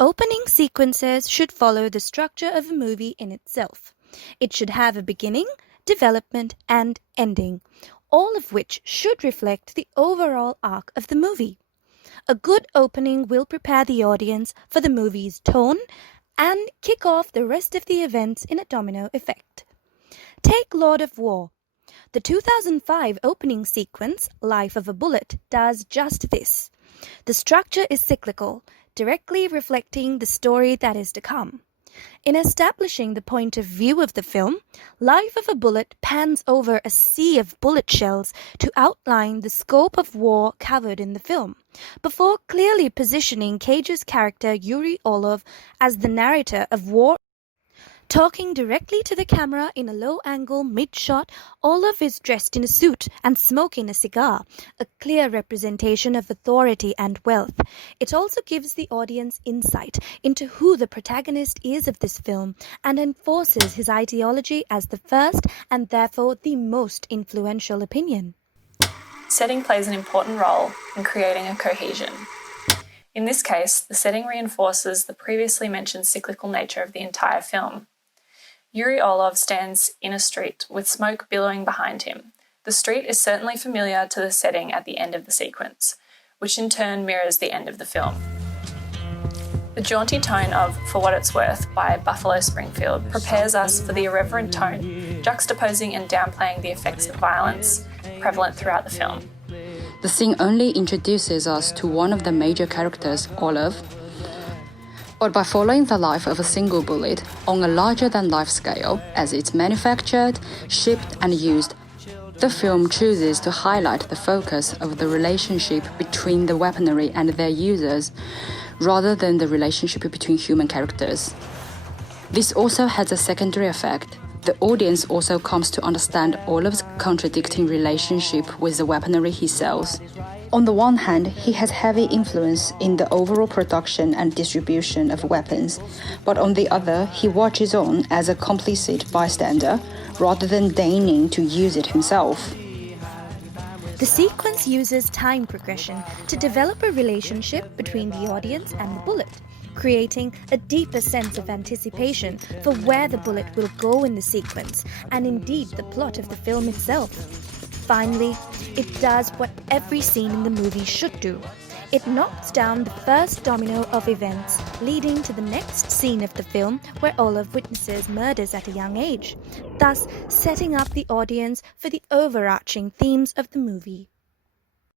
Opening sequences should follow the structure of a movie in itself. It should have a beginning, development, and ending, all of which should reflect the overall arc of the movie. A good opening will prepare the audience for the movie's tone and kick off the rest of the events in a domino effect. Take Lord of War. The 2005 opening sequence, Life of a Bullet, does just this. The structure is cyclical, directly reflecting the story that is to come. In establishing the point of view of the film, Life of a Bullet pans over a sea of bullet shells to outline the scope of war covered in the film, before clearly positioning Cage's character Yuri Orlov as the narrator of war. Talking directly to the camera in a low-angle mid-shot, Orlov is dressed in a suit and smoking a cigar, a clear representation of authority and wealth. It also gives the audience insight into who the protagonist is of this film and enforces his ideology as the first and therefore the most influential opinion. Setting plays an important role in creating a cohesion. In this case, the setting reinforces the previously mentioned cyclical nature of the entire film. Yuri Orlov stands in a street with smoke billowing behind him. The street is certainly familiar to the setting at the end of the sequence, which in turn mirrors the end of the film. The jaunty tone of For What It's Worth by Buffalo Springfield prepares us for the irreverent tone, juxtaposing and downplaying the effects of violence prevalent throughout the film. The scene only introduces us to one of the major characters, Orlov, but by following the life of a single bullet on a larger-than-life scale, as it's manufactured, shipped and used, the film chooses to highlight the focus of the relationship between the weaponry and their users, rather than the relationship between human characters. This also has a secondary effect. The audience also comes to understand Orlov's contradicting relationship with the weaponry he sells. On the one hand, he has heavy influence in the overall production and distribution of weapons, but on the other, he watches on as a complicit bystander rather than deigning to use it himself. The sequence uses time progression to develop a relationship between the audience and the bullet, creating a deeper sense of anticipation for where the bullet will go in the sequence, and indeed the plot of the film itself. Finally, it does what every scene in the movie should do. It knocks down the first domino of events, leading to the next scene of the film where Orlov witnesses murders at a young age, thus setting up the audience for the overarching themes of the movie.